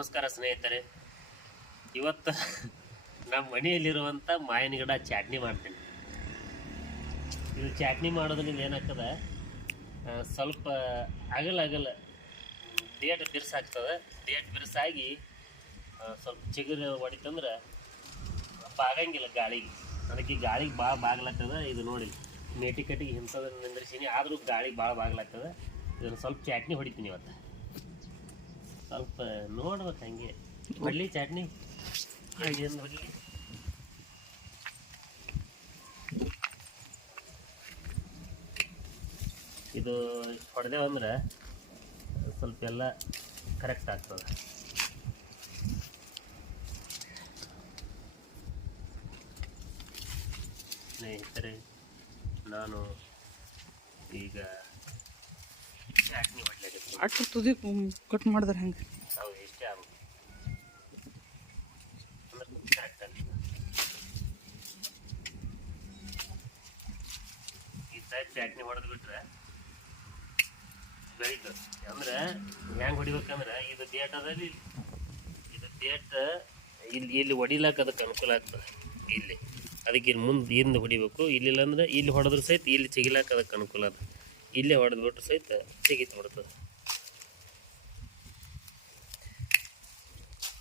ನಮಸ್ಕಾರ ಸ್ನೇಹಿತರೆ. ಇವತ್ತು ನಮ್ಮ ಮನೆಯಲ್ಲಿರುವಂಥ ಮಾವಿನ ಗಿಡ ಚಾಟ್ನಿ ಮಾಡ್ತೀನಿ. ಇದು ಚಾಟ್ನಿ ಮಾಡೋದ್ರಿಂದ ಏನಾಗ್ತದೆ ಸ್ವಲ್ಪ ಅಗಲ ಅಗಲ ಡೇಟ್ ಬಿರ್ಸಾಗ್ತದೆ ಡೇಟ್ ಬಿರ್ಸಾಗಿ ಸ್ವಲ್ಪ ಚಿಗುರು ಹೊಡಿತಂದ್ರೆ ಬಾಗಂಗಿಲ್ಲ ಗಾಳಿಗೆ. ಅದಕ್ಕೆ ಗಾಳಿಗೆ ಭಾಳ ಬಾಗ್ಲಾಗ್ತದೆ. ಇದು ನೋಡಿ, ಮೇಟಿ ಕಟ್ಟಿಗೆ ನಿಂದ್ರಿಸೀನಿ. ಆದರೂ ಗಾಳಿಗೆ ಭಾಳ ಬಾಗ್ಲಾಗ್ತದೆ. ಇದನ್ನು ಸ್ವಲ್ಪ ಚಾಟ್ನಿ ಹೊಡಿತೀನಿ ಇವತ್ತು. ಸ್ವಲ್ಪ ನೋಡ್ಬೇಕು ಹಂಗೆ. ಹೊಡ್ಲಿ ಚಟ್ನಿ. ಇದು ಹೊಡೆದೇವು ಅಂದ್ರೆ ಸ್ವಲ್ಪ ಎಲ್ಲ ಕರೆಕ್ಟ್ ಆಗ್ತದೆ. ಸ್ನೇಹಿತರೆ ನಾನು ಈಗ ಚಟ್ನಿ ಅಟ್ಟು ತುದಿ ಕಟ್ ಮಾಡಿದ್ರೆ ಹೆಂಗೆ? ಚಟ್ನಿ ಹೊಡೆದು ಬಿಟ್ರೆ ಬೆಳಿತು ಅಂದ್ರೆ ಹೆಂಗೆ ಹೊಡಿಬೇಕಂದ್ರೆ ಇದು ಡೇಟ್ ಅದಲ್ಲಿ ಇದು ಡೇಟ್ ಇಲ್ಲಿ ಇಲ್ಲಿ ಹೊಡಿಲಾಕ ಅದಕ್ಕೆ ಅನುಕೂಲ ಆಗ್ತದೆ. ಇಲ್ಲಿ. ಅದಕ್ಕೆ ಇಲ್ಲಿ ಮುಂದೆ ಹಿಂದೆ ಹೊಡಿಬೇಕು. ಇಲ್ಲಿಲ್ಲ ಅಂದ್ರೆ ಇಲ್ಲಿ ಹೊಡೆದ್ರೆ ಸಹಿತ ಇಲ್ಲಿ ಚಿಗಿಲಾಕ ಅದಕ್ಕೆ ಅನುಕೂಲ ಅದ ಇಲ್ಲೇ ಹೊಡೆದು ಬಿಟ್ರೆ ಸಹಿತ ಚಿಗಿತ್ ಬಿಡ್ತದೆ.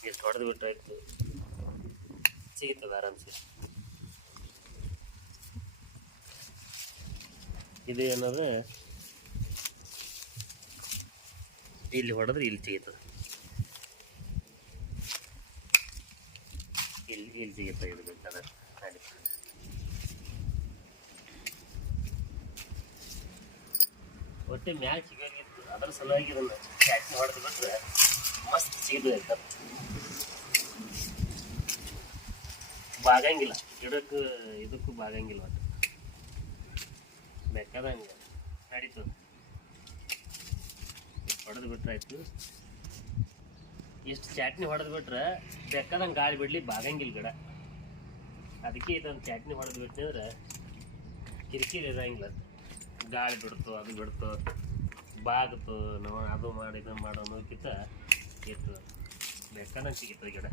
ಎಷ್ಟು ಹೊಡೆದು ಬಿಟ್ಟಾಯ್ತು ಸಿಗುತ್ತದೆ ಆರಾಮ್ಸೆ. ಇದು ಏನಂದ್ರೆ ಇಲ್ಲಿ ಹೊಡೆದ್ರೆ ಇಲ್ಲಿ ಸಿಗುತ್ತದೆ ಇಲ್ಲಿ ಇಲ್ಲಿ ಸಿಗುತ್ತೆ ಇದು ಬೇಕಾದ್ರೆ. ಒಟ್ಟೆ ಮ್ಯಾಚ್ ಸಿಗೋಗಿತ್ತು ಅದ್ರ ಸಲುವಾಗಿ ಇದನ್ನು ಮ್ಯಾಚ್ ಹೊಡೆದು ಬಿಟ್ರೆ ಮಸ್ತ್ ಸೀದು ಇರ್ತದೆ ಬಾಗಂಗಿಲ್ಲ ಗಿಡಕ್ಕೆ ಇದಕ್ಕೂ ಬಾಗಂಗಿಲ್ಲ ಒಟ್ಟು ಬೇಕಾದಂಗೆ ನಡೀತದೆ ಹೊಡೆದು ಬಿಟ್ರೆ ಆಯ್ತು ಇಷ್ಟು ಚಾಟ್ನಿ ಹೊಡೆದು ಬಿಟ್ರೆ ಬೇಕಾದಂಗೆ ಗಾಳಿ ಬಿಡ್ಲಿ ಬಾಗಂಗಿಲ್ಲ ಗಿಡ ಅದಕ್ಕೆ ಇದೊಂದು ಚಾಟ್ನಿ ಹೊಡೆದು ಬಿಟ್ಟಿದ್ರೆ ಕಿರಿಕಿರಿ ಇರಂಗಿಲ್ಲ ಗಾಳಿ ಬಿಡ್ತು ಅದು ಬಿಡ್ತು ಬಾಗ್ತು ನಾವು ಅದು ಮಾಡಿ ಇದನ್ನು ಮಾಡೋ ಇತ್ತು ಬೇಕಾದಂಗೆ ಸಿಗುತ್ತದೆ ಗಿಡ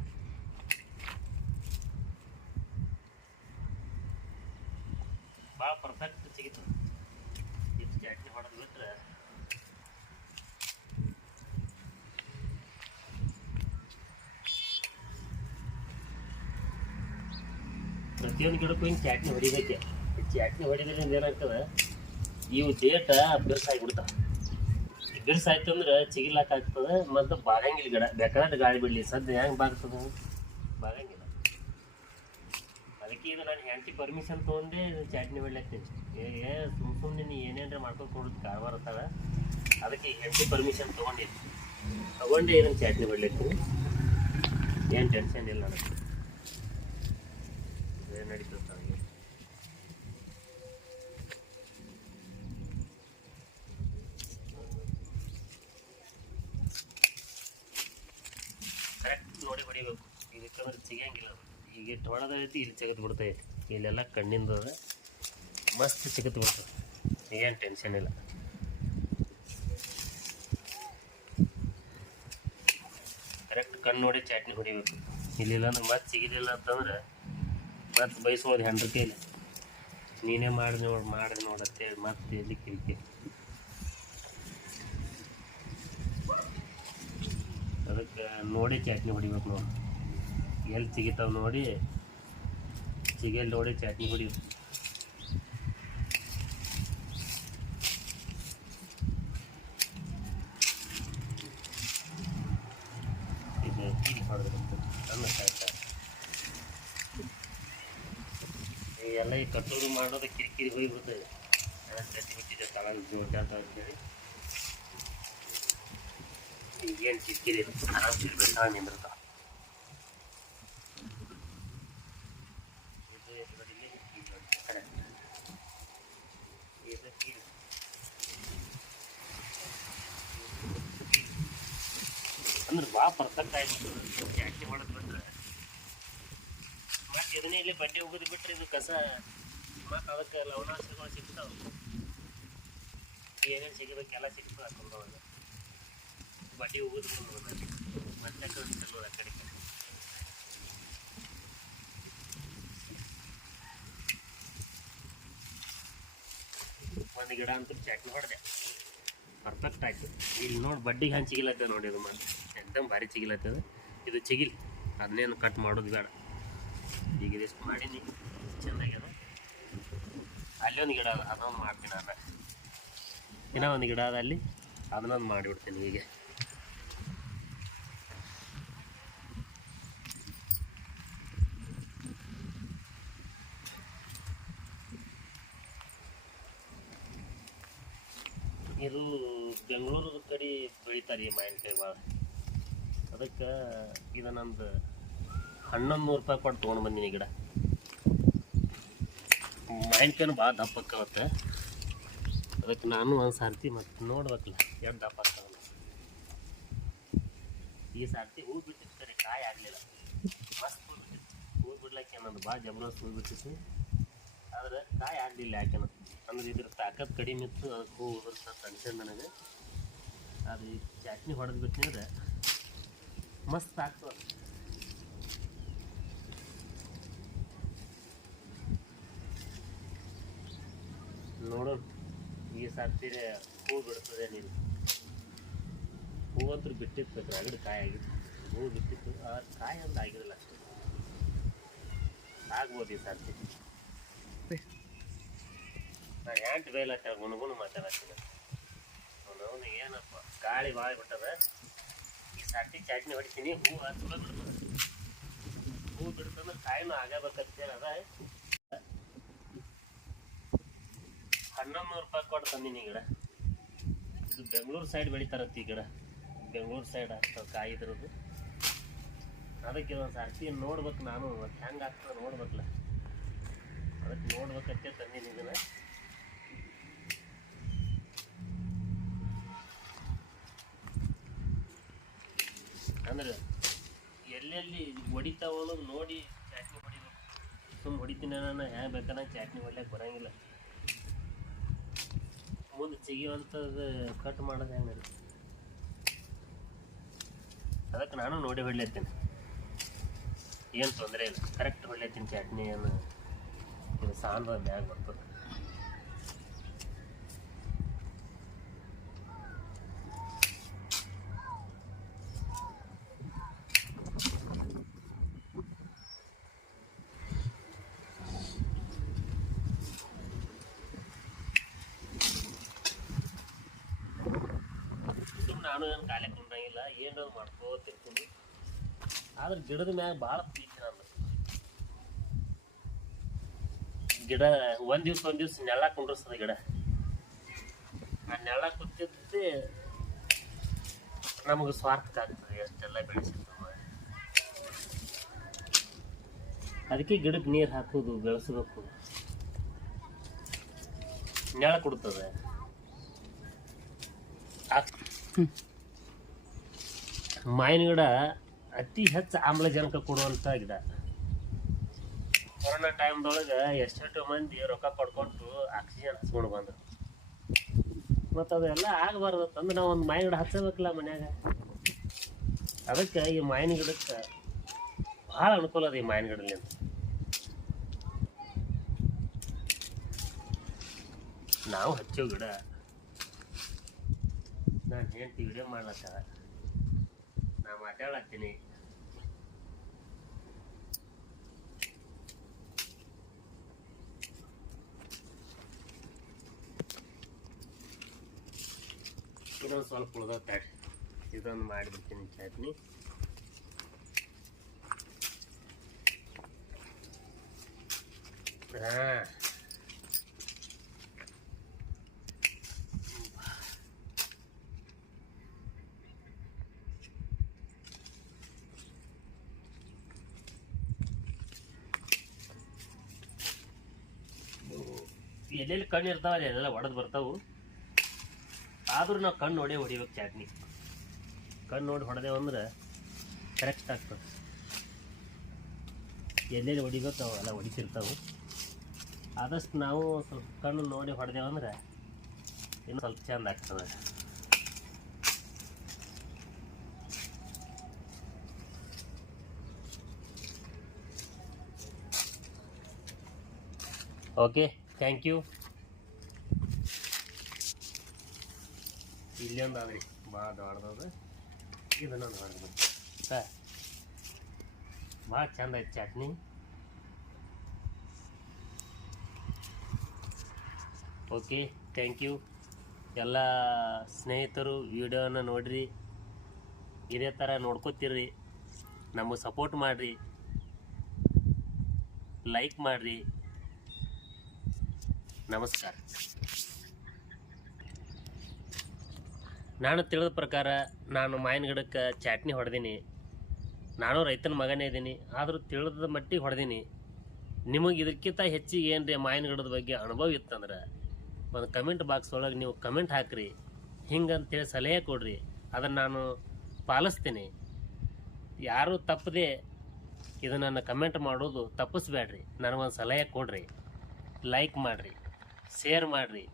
ಭಾಳ ಪರ್ಫೆಕ್ಟ್ ಸಿಗುತ್ತದೆ ಇದು ಚಟ್ನಿ ಹೊಡೆದು ಬಿಟ್ರೆ. ಪ್ರತಿಯೊಂದು ಗಿಡಕ್ಕೂ ಹಿಂಗೆ ಚಾಟ್ನಿ ಹೊಡಿಬೇಕೆ. ಚಾಟ್ನಿ ಹೊಡಿದ್ರಿಂದ ಏನಾಗ್ತದೆ? ಇವು ಡೇಟ ಅಭ್ಯಾಸ ಈ ಬಿರ್ಸಾಯ್ತು ಅಂದ್ರೆ ಚಿಗಿಲಾಕ ಆಗ್ತದೆ ಮತ್ತು ಬಾಗಂಗಿಲ್ಲ ಗಿಡ. ಬೇಕಾದ ಗಾಳಿ ಬಿಡಲಿ. ಸದ್ಯ ಹೆಂಗೆ ಬಾಗ್ತದೆ? ಬಾಗಂಗಿಲ್ಲ. ಅದಕ್ಕೆ ಇದು ನಾನು ಹೆಂಡತಿ ಪರ್ಮಿಷನ್ ತೊಗೊಂಡೆ ಚಾಟ್ನಿ ಹೊಡ್ಲತ್ತೀನಿ ಏ ಸುಮ್ ಸುಮ್ಮನೆ ನೀ ಏನೇನ್ರ ಮಾಡ್ಕೊಂಡು ಕೊಡೋದು ಕಾರವಾರ ಅತ್ತಾಳ. ಅದಕ್ಕೆ ಹೆಂಡತಿ ಪರ್ಮಿಷನ್ ತೊಗೊಂಡಿದ್ದೆ ತಗೊಂಡೆ ಇದನ್ನು ಚಾಟ್ನಿ ಹೊಡ್ಲತ್ತೀನಿ ಏನು ಟೆನ್ಷನ್ ಇಲ್ಲ ನನಗೆ. ನಡೀತದೆ ನನಗೆ ಕರೆಕ್ಟ್ ನೋಡಿ ಹೊಡಿಬೇಕು. ಇದಕ್ಕಂದ್ರೆ ಸಿಗಂಗಿಲ್ಲ. ಈಗ ಐತಿ, ಇಲ್ಲಿ ತೆಗೆದು ಬಿಡ್ತೈತಿ ಇಲ್ಲೆಲ್ಲ ಕಣ್ಣಿಂದ. ಮಸ್ತ್ ಸಿಗತ್ ಬಿಡ್ತದೆ ಏನು ಟೆನ್ಷನ್ ಇಲ್ಲ. ಕರೆಕ್ಟ್ ಕಣ್ಣು ನೋಡಿ ಚಾಟ್ನಿ ಹೊಡಿಬೇಕು. ಇಲ್ಲಿಲ್ಲ ಅಂದ್ರೆ ಮತ್ತೆ ಸಿಗಲಿಲ್ಲ ಅಂತಂದ್ರೆ ಮತ್ತೆ ಬಯಸ್ಬೋದು ಹೆಂಡ್ರ ಇಲ್ಲ ನೀನೇ ಮಾಡಿ ನೋಡಿ ಮಾಡಿ ನೋಡತ್ತೆ ಮತ್ತೆ ಎಲ್ಲಿ ಕಿರಿಕಿರಿ. ಅದಕ್ಕೆ ನೋಡಿ ಚಟ್ನಿ ಹೊಡಿಬೇಕು ನೋಡಿ. ಎಲ್ಲಿ ಸಿಗಿತಾವೆ ನೋಡಿ. ಸಿಗಲ್ಲಿ ನೋಡಿ ಚಟ್ನಿ ಹೊಡಿ. ಇದು ಹೀಗೆ ಹೊಡೆದ್ರೆ ಅನ್ನ ಸಾಯ್ತಾರೆ ಈ ಎಲ್ಲ ಈ ಕಟ್ಟೋದು ಮಾಡೋದು ಕಿರಿಕಿರಿ ಹೋಗಿಬಿಡ್ತದೆ. ಗಟ್ಟಿ ಬಿಟ್ಟಿದೆ ಜೋಟಾಟ ಅಂತೇಳಿ. ಈಗೇನು ಸಿಕ್ಕಿದೆ ಆರಾಮ್ ಇರ್ಬೇಕು ನಿಂದಿರ್ತಾವ. ಅಂದ್ರೆ ಭಾಳ ಪರ್ಫೆಕ್ಟ್ ಆಗಿಬಿಟ್ಟು ಜಾಸ್ತಿ ಮಾಡೋದು ಬಿಟ್ರೆ ಮತ್ತೆ ಇದನ್ನೇ ಇಲ್ಲಿ ಬಡ್ಡಿ ಹೋಗೋದು ಬಿಟ್ರೆ ಇದು ಕಸ ಮತ್ತು ಅದಕ್ಕೆ ಲವಣಾಂಶಗಳು ಸಿಗ್ತಾವೆ. ಏನೇನು ಸಿಗಬೇಕೆಲ್ಲ ಸಿಗ್ತದೆ ಹಾಕೊಂಡವಾಗ ಬಟ್ಟೆ ಹೋಗುದು ಮತ್ತೆ ಒಂದು ಚಲೋ ಆ ಕಡೆ ಒಂದು ಗಿಡ ಅಂತೂ ಚೆಕ್ ನೋಡಿದೆ ಪರ್ಫೆಕ್ಟ್ ಆಯ್ತು. ಇಲ್ಲಿ ನೋಡಿ ಬಡ್ಡಿಗೆ ಹಂಗೆ ಚಿಗಿಲತ್ತದ ನೋಡಿ ಅದು ಮಾಡಿ ಎಂದಮ್ ಭಾರಿ ಚಿಗಿಲತ್ತದ ಇದು ಚಿಗಿಲ್. ಅದನ್ನೇನು ಕಟ್ ಮಾಡೋದು ಬೇಡ. ಈಗ ಇದಿಷ್ಟು ಮಾಡೀನಿ? ಚೆನ್ನಾಗ್ಯದ. ಒಂದು ಗಿಡ ಅದ. ಅದೊಂದು ಮಾಡ್ತೀನಿ ಅಲ್ಲ ಇನ್ನೂ ಒಂದು ಗಿಡ ಅದ ಅಲ್ಲಿ. ಅದನ್ನೊಂದು ಮಾಡಿಬಿಡ್ತೀನಿ ಹೀಗೆ. ಇದು ಬೆಂಗಳೂರು ಕಡೆ ಬೆಳಿತಾರೆ ಈ ಮಾವಿನಕಾಯಿ ಭಾಳ ಅದಕ್ಕೆ ಇದು ನಂದು ಹನ್ನೊಂದು ನೂರು ರೂಪಾಯಿ ಕೊಟ್ಟು ತೊಗೊಂಡು ಬಂದೀನಿ ಗಿಡ. ಮಾವಿನಕಾಯಿನೂ ಭಾಳ ದಪ್ಪ ಆಕ್ಕವತ್ತ ಅದಕ್ಕೆ ನಾನು ಒಂದು ಸಾರ್ತಿ ಮತ್ತೆ ನೋಡ್ಬೇಕಲ್ಲ ಎರಡು ದಪ್ಪ ಆಗ್ತಾವ ಈ ಸಾರ್ತಿ ಹೂ ಬಿಟ್ಟಿತ್ತು ಸರಿ ಕಾಯಿ ಆಗಲಿಲ್ಲ. ಮಸ್ತ್ ಹೂ ಬಿಟ್ಟಿತ್ತು. ಹೂ ಬಿಡ್ಲಕ್ಕೆ ನಂದು ಭಾಳ ಜಬರ್ದಸ್ತ್ ಹೂ ಬಿಟ್ಟಿತ್ತು. ಆದ್ರೆ ಕಾಯಿ ಆಗಲಿಲ್ಲ ಯಾಕೆನ ಅಂದ್ರೆ ಇದ್ರ ತಾಕತ್ ಕಡಿಮೆ ಇತ್ತು, ಅದಕ್ಕೆ ಹೂ ಅನ್ಸಂದು ನನಗೆ. ಅದು ಈ ಚಟ್ನಿ ಹೊಡೆದು ಬಿಟ್ಟಿದ್ರೆ ಮಸ್ತ್ ಆಗ್ತದೆ ನೋಡೋಣ ಈ ಸರ್ತಿ ಹೂ ಬಿಡ್ತದೆ ನೀನು. ಹೂವಂತೂ ಬಿಟ್ಟಿತ್ತು ರಗಡ್ ಕಾಯಿ ಆಗಿತ್ತು. ಹೂ ಬಿಟ್ಟಿತ್ತು, ಆ ಕಾಯಿ ಅಂತ ಆಗಿರಲ್ಲ ಅಷ್ಟೇ. ಆಗ್ಬೋದು ಈ ಸರ್ತಿ. ನಾ ಹ್ಯಾಂಟ್ ಬೇಲ ಗುಣಗುಣ ಮಾತಾಡತ್ತೀನಿ. ಅವನು ಏನಪ್ಪ, ಗಾಳಿ ಭಾಳ ಬಿಟ್ಟದ. ಈ ಸಟ್ಟಿ ಚಟ್ನಿ ಹೊಡಿತೀನಿ, ಹೂ ಚಲೋ ಬಿಡ್ತದೆ. ಹೂ ಬಿಡ್ತಂದ್ರೆ ಕಾಯಿನೂ ಆಗಬೇಕಂತೇಳಿ ಅದ. ಹನ್ನೊಂದು ನೂರು ರೂಪಾಯಿ ಕೊಟ್ಟು ತಂದೀನಿ ಗಿಡ. ಇದು ಬೆಂಗಳೂರು ಸೈಡ್ ಬೆಳಿತಾರತ್ತ ಗಿಡ. ಬೆಂಗಳೂರು ಸೈಡ್ ಆಗ್ತದೆ ಕಾಯಿ ಇದ್ರದ್ದು. ಅದಕ್ಕೆ ಒಂದು ಸರ್ತಿ ನೋಡ್ಬೇಕು ನಾನು ಮತ್ತು ಹೆಂಗೆ ಆಗ್ತದೆ ನೋಡ್ಬೇಕಲ್ಲ. ಅದಕ್ಕೆ ನೋಡ್ಬೇಕಂತೆ ತಂದೀನಿ ಇದನ್ನ. ಅಂದ್ರೆ ಎಲ್ಲೆಲ್ಲಿ ಹೊಡಿತಾವ ನೋಡಿ ಚಾಟ್ನಿ ಹೊಡಿಬೇಕು. ಸುಮ್ಮನೆ ಹೊಡಿತೀನಿ ನಾನು ಹ್ಯಾಂಗೆ ಬೇಕಾದಂಗೆ ಚಾಟ್ನಿ ಹೊಡ್ಲಿಕ್ಕೆ ಬರಂಗಿಲ್ಲ. ಮುಂದೆ ಚಿಗಿವಂಥದ್ದು ಕಟ್ ಮಾಡೋದು ಹೆಂಗೆ ಅದಕ್ಕೆ ನಾನು ನೋಡಿ ಹೊಡ್ಲತ್ತೀನಿ. ಏನು ತೊಂದರೆ ಇಲ್ಲ. ಕರೆಕ್ಟ್ ಹೊಡ್ಲತ್ತೀನಿ ಚಟ್ನಿ ಏನು ಇದು ಸಾಂಬಾರ್ ಬ್ಯಾಗ್ ಬರ್ತದೆ ಸುಮ್ಮನೆ ನಾನು ಏನು ಕಾಲೇ ಏನು ಏನಾದ್ರು ಮಾಡ್ಕೋತಿರ್ತೀನಿ ಆದ್ರೆ ಗಿಡದ ಮ್ಯಾಗ ಭಾಳ ಪ್ರೀತಿ ನಾನು ಗಿಡ ಒಂದ್ ದಿವ್ಸ ಒಂದ್ ದಿವ್ಸ ನೆಲ ಕುಂಡ್ರಸ್ತದ ಗಿಡ. ಆ ನೆಲ ಕುತ್ತಿದ್ದೆ ನಮಗೆ ಸ್ವಾರ್ಥ ಆಗ್ತದೆ ಎಷ್ಟೆಲ್ಲ ಬೆಳೆಸಿದ್ದು ಅದಕ್ಕೆ ಗಿಡಕ್ಕೆ ನೀರು ಹಾಕೋದು, ಬೆಳೆಸಬೇಕು. ನೆಳ ಕೊಡ್ತದೆ. ಮಾವಿನ ಗಿಡ ಅತಿ ಹೆಚ್ಚು ಆಮ್ಲಜನಕ ಕೊಡುವಂಥ ಗಿಡ. ಕೊರೋನಾ ಟೈಮ್ದೊಳಗೆ ಎಷ್ಟೆಷ್ಟು ಮಂದಿ ರೊಕ್ಕ ಕೊಡ್ಕೊಂಡು ಆಕ್ಸಿಜನ್ ಹಚ್ಕೊಂಡು ಬಂದರು. ಮತ್ತು ಅದೆಲ್ಲ ಆಗಬಾರ್ದು ಅಂದ್ರೆ ನಾವು ಒಂದು ಮಾವಿನ ಗಿಡ ಹಚ್ಚಬೇಕಲ್ಲ ಮನ್ಯಾಗ. ಅದಕ್ಕೆ ಈ ಮಾವಿನ ಗಿಡಕ್ಕೆ ಭಾಳ ಅನುಕೂಲ ಅದ ಈ ಮಾವಿನ ಗಿಡಲಿಂದ ನಾವು ಹಚ್ಚೋ ಗಿಡ ನಾನು ಹೆಂಡತಿ ವಿಡಿಯೋ ಮಾಡ್ಲತ್ತಾರ. ನಾ ಮಾತಾಡತ್ತೀನಿ ಇನ್ನೊಂದು ಸ್ವಲ್ಪ ಉಳ್ದೋತಾರೆ ಇದೊಂದು ಮಾಡಿಬಿಡ್ತೀನಿ ಚಟ್ನಿ. ಹಾಂ. ಎಲ್ಲೆಲ್ಲಿ ಕಣ್ಣು ಇರ್ತಾವಲ್ಲ ಎಲ್ಲೆಲ್ಲ ಒಡೆದು ಬರ್ತಾವು. ಆದ್ರೂ ನಾವು ಕಣ್ಣು ನೋಡಿ ಹೊಡಿಬೇಕು ಚಟ್ನಿ ಕಣ್ಣು ನೋಡಿ ಹೊಡೆದೇವು ಅಂದ್ರೆ ಕರೆಕ್ಟ್ ಆಗ್ತದೆ. ಎಲ್ಲೆಲ್ಲಿ ಹೊಡಿಬೇಕು ಅವೆಲ್ಲ ಹೊಡಿತಿರ್ತಾವೆ. ಆದಷ್ಟು ನಾವು ಸ್ವಲ್ಪ ಕಣ್ಣು ನೋಡಿ ಹೊಡೆದೇವು ಅಂದ್ರೆ ಇನ್ನು ಸ್ವಲ್ಪ ಚೆಂದ ಆಗ್ತದೆ. ಓಕೆ ಥ್ಯಾಂಕ್ ಯು ಇಲ್ಲೊಂದು ಆದ್ರಿ ಭಾಳ ದೊಡ್ಡದ. ಇದನ್ನೊಂದು ಹೊಡೆದು ಸರ್ ಭಾಳ ಚಂದ ಐತೆ ಚಟ್ನಿ. ಓಕೆ ಥ್ಯಾಂಕ್ ಯು ಎಲ್ಲ ಸ್ನೇಹಿತರು, ವಿಡಿಯೋನ ನೋಡಿರಿ. ಇದೇ ಥರ ನೋಡ್ಕೋತಿರ್ರಿ. ನಮಗೆ ಸಪೋರ್ಟ್ ಮಾಡಿರಿ. ಲೈಕ್ ಮಾಡಿರಿ. ನಮಸ್ಕಾರ. ನಾನು ತಿಳಿದ ಪ್ರಕಾರ ನಾನು ಮಾವಿನ ಗಿಡಕ್ಕೆ ಚಾಟ್ನಿ ಹೊಡೆದೀನಿ. ನಾನು ರೈತನ ಮಗನೇ ಇದ್ದೀನಿ ಆದರೂ ತಿಳಿದ ಮಟ್ಟಿಗೆ ಹೊಡೆದೀನಿ. ನಿಮಗೆ ಇದಕ್ಕಿಂತ ಹೆಚ್ಚಿಗೆ ಏನು ರೀ ಮಾವಿನ ಗಿಡದ ಬಗ್ಗೆ ಅನುಭವ ಇತ್ತಂದ್ರೆ, ಒಂದು ಕಮೆಂಟ್ ಬಾಕ್ಸ್ ಒಳಗೆ ನೀವು ಕಮೆಂಟ್ ಹಾಕ್ರಿ. ಹಿಂಗಂತೇಳಿ ಸಲಹೆ ಕೊಡ್ರಿ. ಅದನ್ನು ನಾನು ಪಾಲಿಸ್ತೀನಿ. ಯಾರೂ ತಪ್ಪದೆ ಇದನ್ನು ಕಮೆಂಟ್ ಮಾಡೋದು ತಪ್ಪಿಸ್ಬೇಡ್ರಿ. ನನಗೊಂದು ಸಲಹೆ ಕೊಡ್ರಿ. ಲೈಕ್ ಮಾಡಿರಿ. ಶೇರ್ ಮಾಡಿರಿ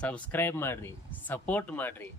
ಸಬ್ಸ್ಕ್ರೈಬ್ ಮಾಡಿರಿ ಸಪೋರ್ಟ್ ಮಾಡಿರಿ.